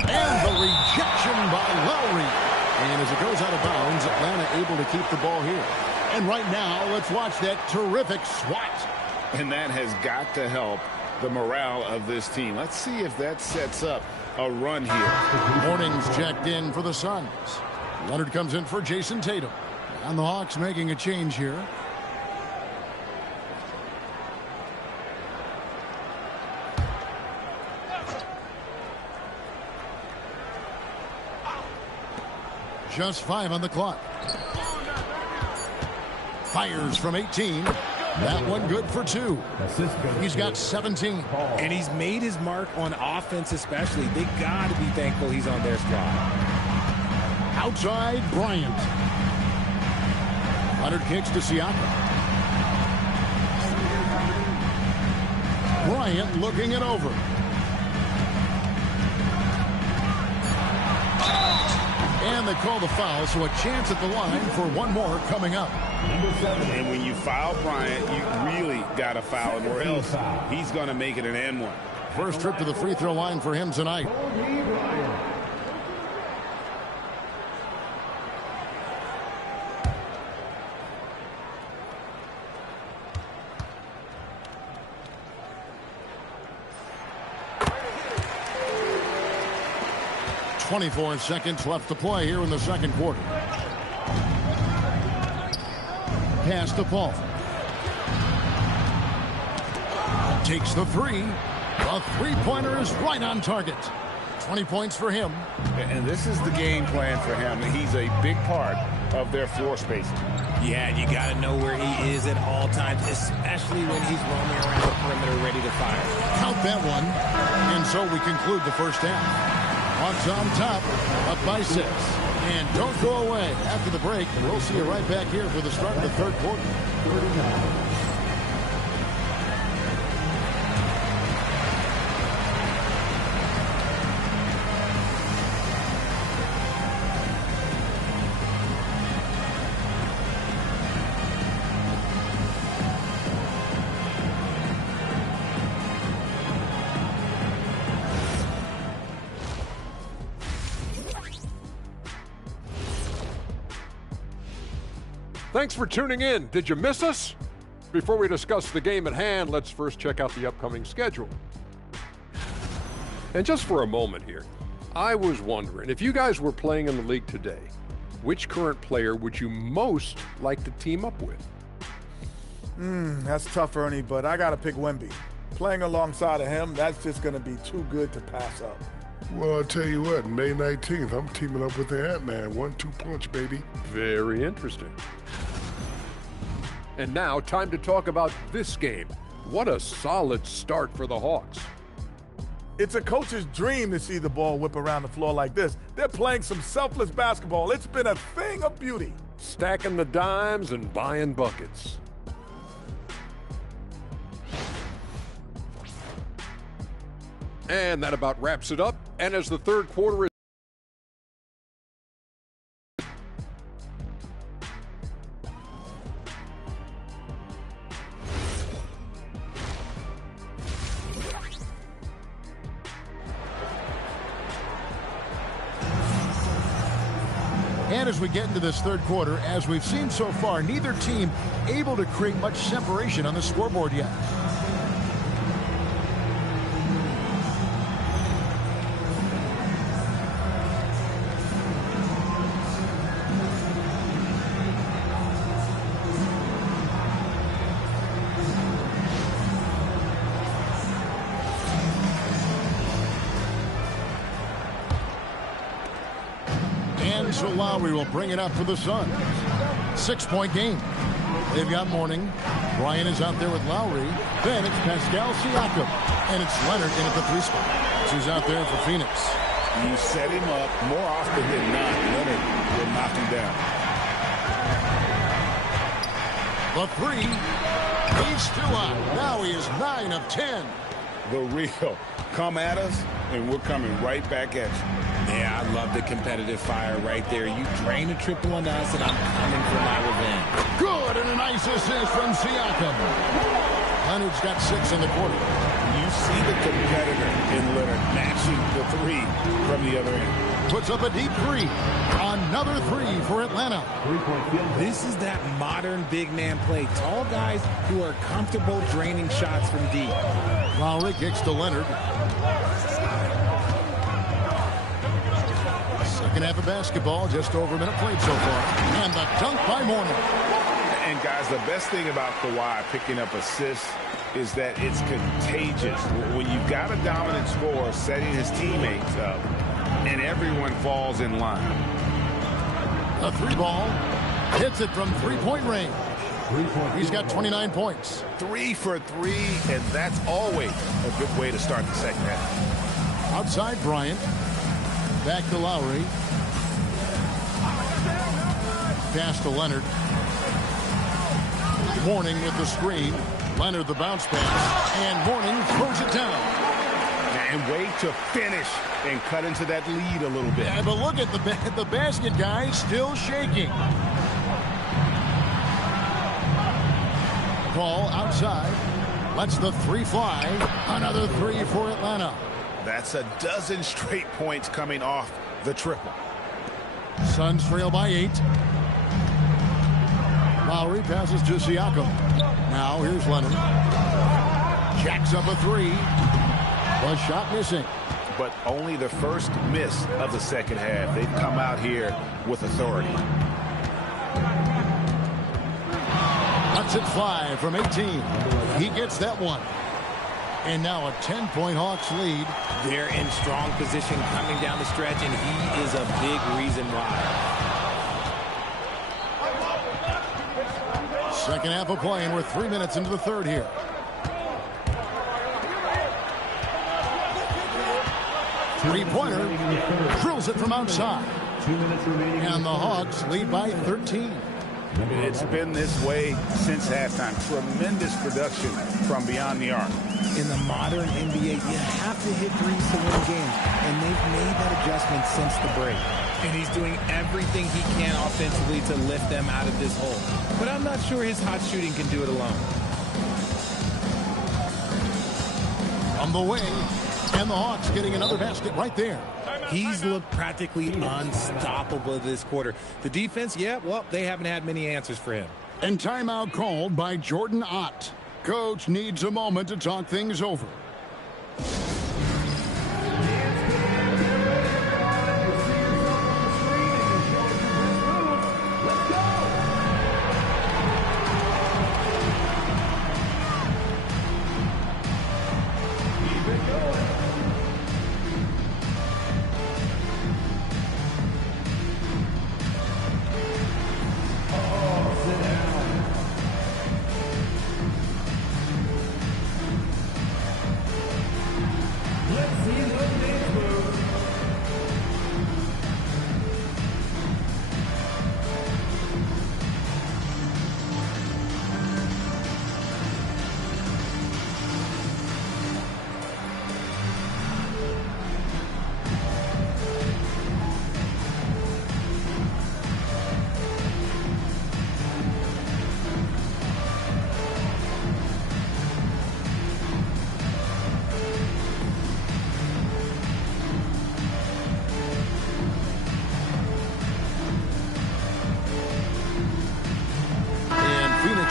And the rejection by Lowry. And as it goes out of bounds, Atlanta able to keep the ball here. And right now, let's watch that terrific swat. And that has got to help the morale of this team. Let's see if that sets up a run here. Morning's checked in for the Suns. Leonard comes in for Jason Tatum. And the Hawks making a change here. Just 5 on the clock. Fires from 18. That one good for 2. He's got 17. And he's made his mark on offense especially. They got to be thankful he's on their squad. Outside, Bryant. Leonard kicks to Siakam. Bryant looking it over. And they call the foul, so a chance at the line for one more coming up. And when you foul Bryant, you really got to foul him, or else he's going to make it an and one. First trip to the free throw line for him tonight. .24 seconds left to play here in the second quarter. Pass to Paul. Takes the 3. The three-pointer is right on target. 20 points for him. And this is the game plan for him. He's a big part of their floor spacing. Yeah, and you got to know where he is at all times, especially when he's roaming around the perimeter ready to fire. Count that one. And so we conclude the first half. Hawks on top, up by 6. And don't go away. After the break, we'll see you right back here for the start of the third quarter. Thanks for tuning in. Did you miss us? Before we discuss the game at hand, let's first check out the upcoming schedule. And just for a moment here, I was wondering, if you guys were playing in the league today, which current player would you most like to team up with? That's tough, Ernie, but I got to pick Wemby. Playing alongside of him, that's just going to be too good to pass up. Well, I'll tell you what, May 19th, I'm teaming up with the Ant-Man. 1-2 punch, baby. Very interesting. And now, time to talk about this game. What a solid start for the Hawks. It's a coach's dream to see the ball whip around the floor like this. They're playing some selfless basketball. It's been a thing of beauty. Stacking the dimes and buying buckets. And that about wraps it up. And as the third quarter is And as we get into this third quarter, as we've seen so far, neither team able to create much separation on the scoreboard yet. So Lowry will bring it up for the Suns. 6-point game. They've got Mourning. Bryant is out there with Lowry. Then it's Pascal Siakam. And it's Leonard in at the 3 spot. Who's out there for Phoenix. You set him up more often than not. Leonard will knock him down. The 3. He's still out. Now he is 9 of 10. The real. Come at us, and we're coming right back at you. Yeah, I love the competitive fire right there. You drain a triple on us, and I'm coming for my revenge. Good, and a nice assist from Siakam. Leonard's got 6 in the quarter. You see the competitor in Leonard matching the 3 from the other end. Puts up a deep 3. Another 3 for Atlanta. This is that modern big man play. Tall guys who are comfortable draining shots from deep. Lowry kicks to Leonard. Second half of basketball, just over a minute played so far. And the dunk by Mourning. And guys, the best thing about Kawhi picking up assists is that it's contagious. When you've got a dominant scorer setting his teammates up, and everyone falls in line. The three ball. Hits it from three-point range. He's got 29 points. 3 for 3, and that's always a good way to start the second half. Outside Bryant. Back to Lowry. Pass to Leonard. Mourning with the screen. Leonard the bounce pass. And Mourning throws it down. And way to finish and cut into that lead a little bit. Yeah, but look at the basket, guys, still shaking. Ball outside. Lets the three fly. Another three for Atlanta. That's a dozen straight points coming off the triple. Suns trail by 8. Lowry passes to Siakam. Now here's Leonard. Jacks up a three. The shot missing. But only the first miss of the second half. They've come out here with authority. Lets it fly from 18. He gets that one. And now a 10-point Hawks lead. They're in strong position coming down the stretch, and he is a big reason why. Second half of play, and we're 3 minutes into the third here. Three-pointer. Drills it from outside. And the Hawks lead by 13. It's been this way since halftime. Tremendous production from beyond the arc. In the modern NBA, you have to hit threes to win games, and they've made that adjustment since the break. And he's doing everything he can offensively to lift them out of this hole. But I'm not sure his hot shooting can do it alone. On the wing, and the Hawks getting another basket right there. He's looked practically unstoppable this quarter. The defense, yeah, well, they haven't had many answers for him. And timeout called by Jordan Ott. Coach needs a moment to talk things over.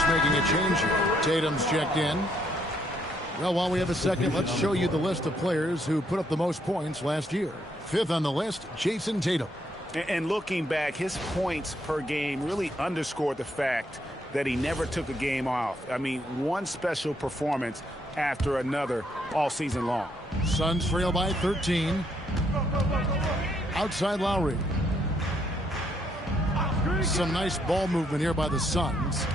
Making a change here. Tatum's checked in. Well, while we have a second, let's show you the list of players who put up the most points last year. Fifth on the list, Jason Tatum. And looking back, his points per game really underscored the fact that he never took a game off. I mean, one special performance after another all season long. Suns trail by 13. Outside Lowry. Some nice ball movement here by the Suns.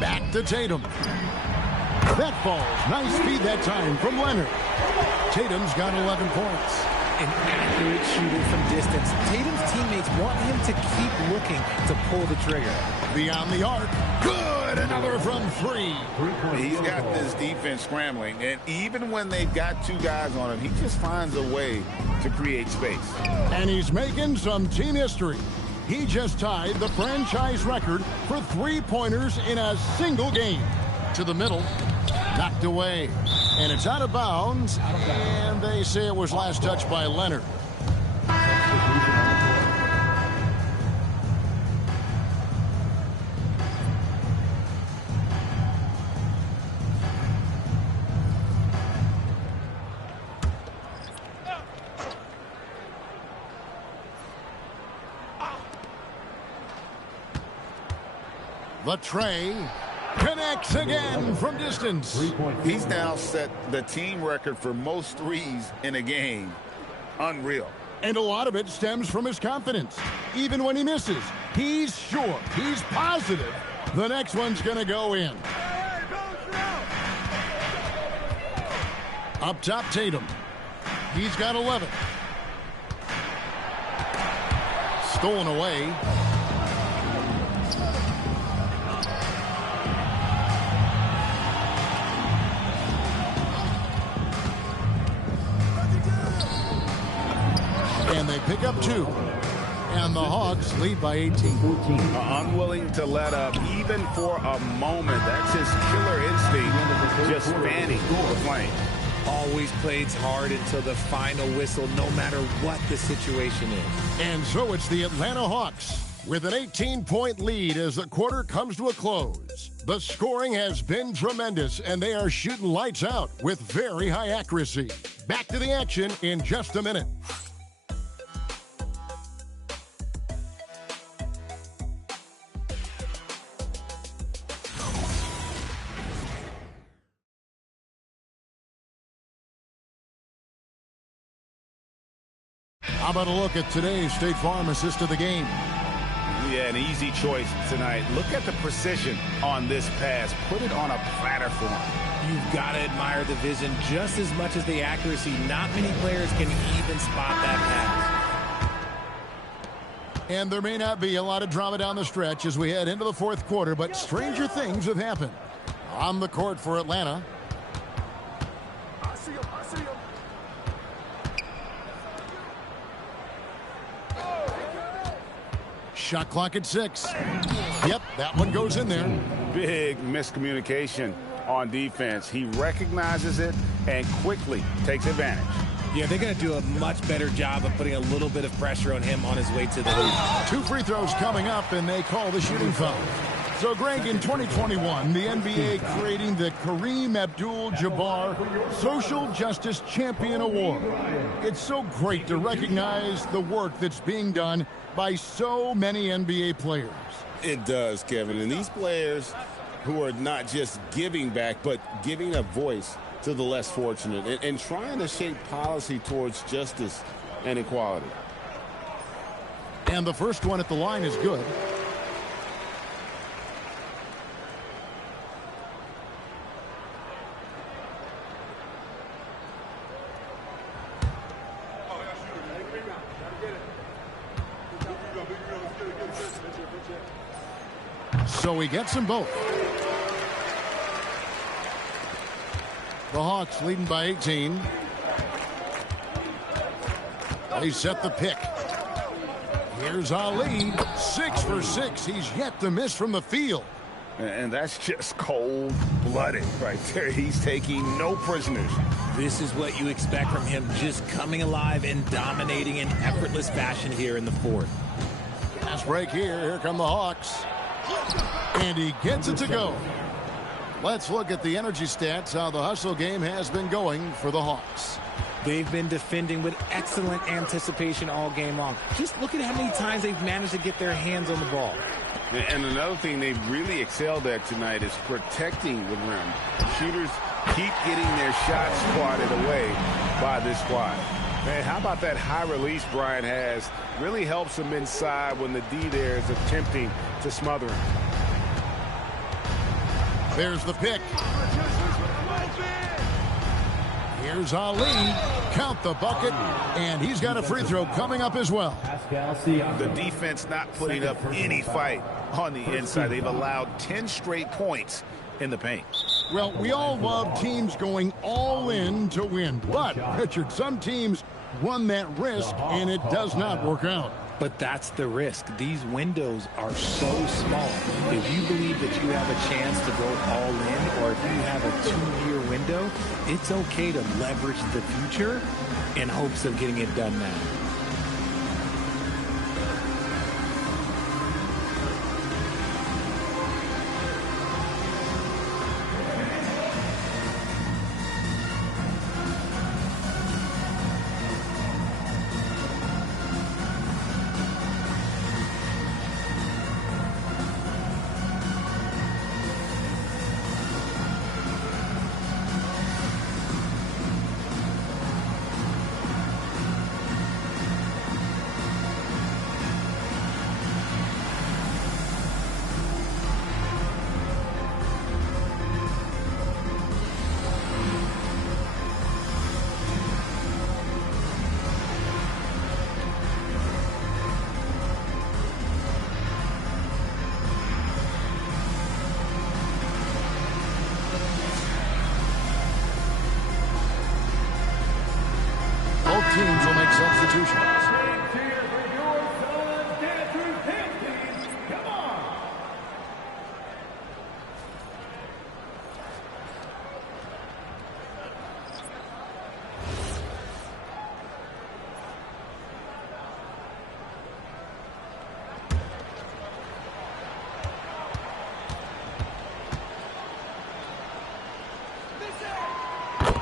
Back to Tatum. That falls. Nice feed that time from Leonard. Tatum's got 11 points. An accurate shooter from distance. Tatum's teammates want him to keep looking to pull the trigger. Beyond the arc. Good. Another from 3. He's got this defense scrambling, and even when they've got two guys on him, he just finds a way to create space. And he's making some team history. He just tied the franchise record for three-pointers in a single game. To the middle, knocked away. And it's out of bounds, and they say it was last touched by Leonard. The tray connects again from distance. He's now set the team record for most threes in a game. Unreal. And a lot of it stems from his confidence. Even when he misses, he's sure, he's positive the next one's going to go in. Up top, Tatum. He's got 11. Stolen away. And they pick up 2. And the Hawks lead by 18. Unwilling to let up even for a moment. That's his killer instinct, just fanning the flame. Always plays hard until the final whistle, no matter what the situation is. And so it's the Atlanta Hawks with an 18-point lead as the quarter comes to a close. The scoring has been tremendous, and they are shooting lights out with very high accuracy. Back to the action in just a minute. How about a look at today's State Farm assist of the game? Yeah, an easy choice tonight. Look at the precision on this pass. Put it on a platter for him. You've got to admire the vision just as much as the accuracy. Not many players can even spot that pass. And there may not be a lot of drama down the stretch as we head into the fourth quarter, but stranger things have happened. On the court for Atlanta. Shot clock at 6. Yep, that one goes in there. Big miscommunication on defense. He recognizes it and quickly takes advantage. Yeah, they're going to do a much better job of putting a little bit of pressure on him on his way to the hoop. 2 free throws coming up, and they call the shooting foul. So, Greg, in 2021, the NBA creating the Kareem Abdul-Jabbar Social Justice Champion Award. It's so great to recognize the work that's being done by so many NBA players. It does, Kevin. And these players who are not just giving back, but giving a voice to the less fortunate and trying to shape policy towards justice and equality. And the first one at the line is good. So he gets them both. The Hawks leading by 18. They set the pick. Here's Ali. 6 for 6. He's yet to miss from the field. And that's just cold-blooded right there. He's taking no prisoners. This is what you expect from him, just coming alive and dominating in effortless fashion here in the fourth. Fast break here. Here come the Hawks. And he gets it to go. Let's look at the energy stats, how the hustle game has been going for the Hawks. They've been defending with excellent anticipation all game long. Just look at how many times they've managed to get their hands on the ball. And another thing they've really excelled at tonight is protecting the rim. Shooters keep getting their shots swatted away by this squad. Man, how about that high release Brian has? Really helps him inside when the D there is attempting to smother him. There's the pick. Here's Ali. Count the bucket. And he's got a free throw coming up as well. The defense not putting up any fight on the inside. They've allowed 10 straight points in the paint. Well, we all love teams going all in to win. But, Richard, some teams run that risk, and it does not work out. But that's the risk. These windows are so small. If you believe that you have a chance to go all in, or if you have a 2-year window, it's okay to leverage the future in hopes of getting it done now. teams will make substitutions.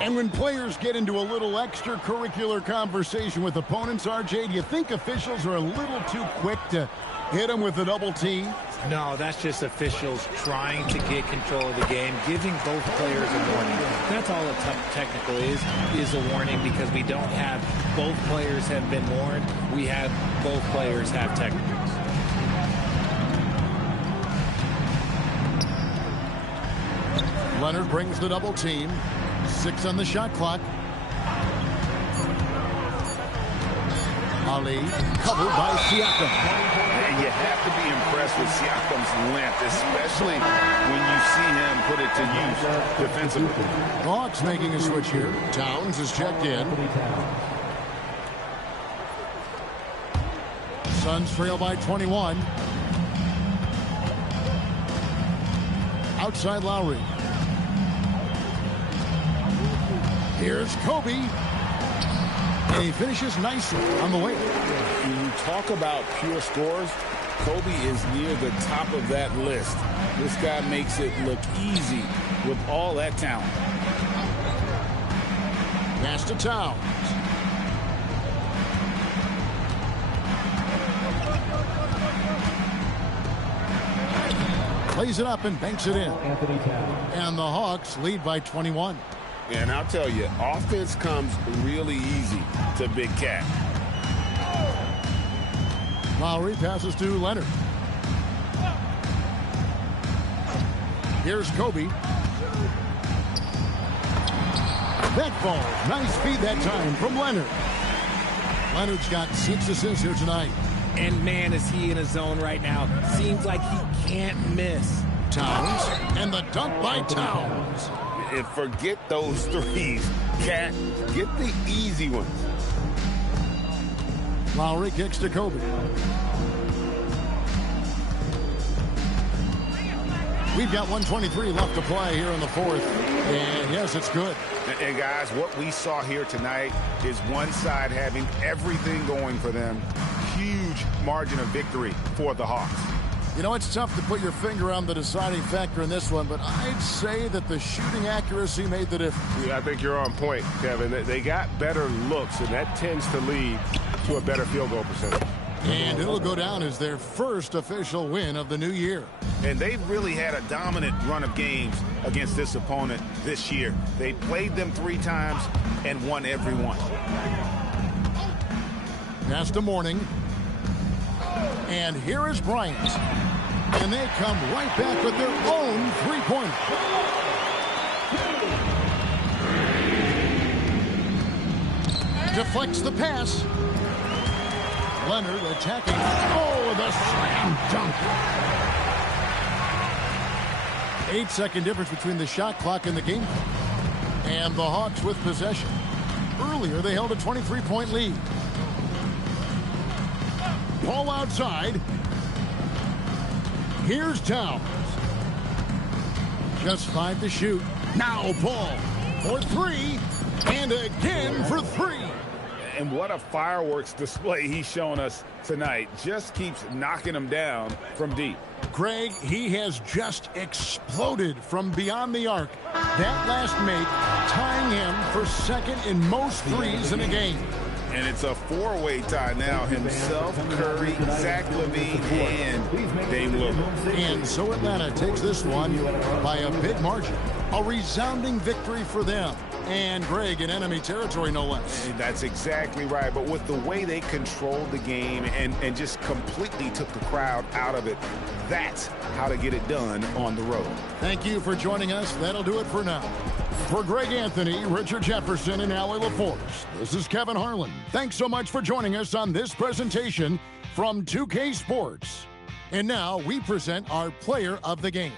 And when players get into a little extracurricular conversation with opponents, RJ, do you think officials are a little too quick to hit them with a double T? No, that's just officials trying to get control of the game, giving both players a warning. That's all a technical is a warning, because we don't have both players have been warned. We have both players have technicals. Leonard brings the double team. 6 on the shot clock. Ali covered by Siakam. And you have to be impressed with Siakam's length, especially when you see him put it to use defensively. Hawks making a switch here. Towns is checked in. Suns trail by 21. Outside Lowry. Here's Kobe. And he finishes nicely on the way. When you talk about pure scores, Kobe is near the top of that list. This guy makes it look easy with all that talent. Pass to Towns. Plays it up and banks it in. And the Hawks lead by 21. And I'll tell you, offense comes really easy to Big Cat. Lowry passes to Leonard. Here's Kobe. That falls. Nice feed that time from Leonard. Leonard's got 6 assists here tonight. And man, is he in a zone right now. Seems like he can't miss. Towns, and the dunk by Towns. And forget those threes. Cat, get the easy ones. Lowry kicks to Kobe. We've got 1:23 left to play here in the fourth. And yes, it's good. And guys, what we saw here tonight is one side having everything going for them. Huge margin of victory for the Hawks. You know, it's tough to put your finger on the deciding factor in this one, but I'd say that the shooting accuracy made the difference. Yeah, I think you're on point, Kevin. They got better looks, and that tends to lead to a better field goal percentage. And it'll go down as their first official win of the new year. And they've really had a dominant run of games against this opponent this year. They played them 3 times and won every one. Pass to Morning. And here is Bryant. And they come right back with their own three-pointer. Deflects the pass. Leonard attacking. Oh, the slam dunk. 8-second difference between the shot clock and the game. And the Hawks with possession. Earlier, they held a 23-point lead. Ball outside. Here's Towns. Just 5 to shoot. Now Paul for 3. And again for 3. And what a fireworks display he's showing us tonight. Just keeps knocking them down from deep. Greg, he has just exploded from beyond the arc. That last make tying him for second in most threes in a game. And it's a 4-way tie now. Himself, Curry, Zach LaVine, and Dame Lillard. And so Atlanta takes this one by a big margin. A resounding victory for them. And Greg in enemy territory, no less. And that's exactly right. But with the way they controlled the game and just completely took the crowd out of it, that's how to get it done on the road. Thank you for joining us. That'll do it for now. For Greg Anthony, Richard Jefferson, and Allie LaForce, this is Kevin Harlan. Thanks so much for joining us on this presentation from 2K Sports. And now we present our player of the game.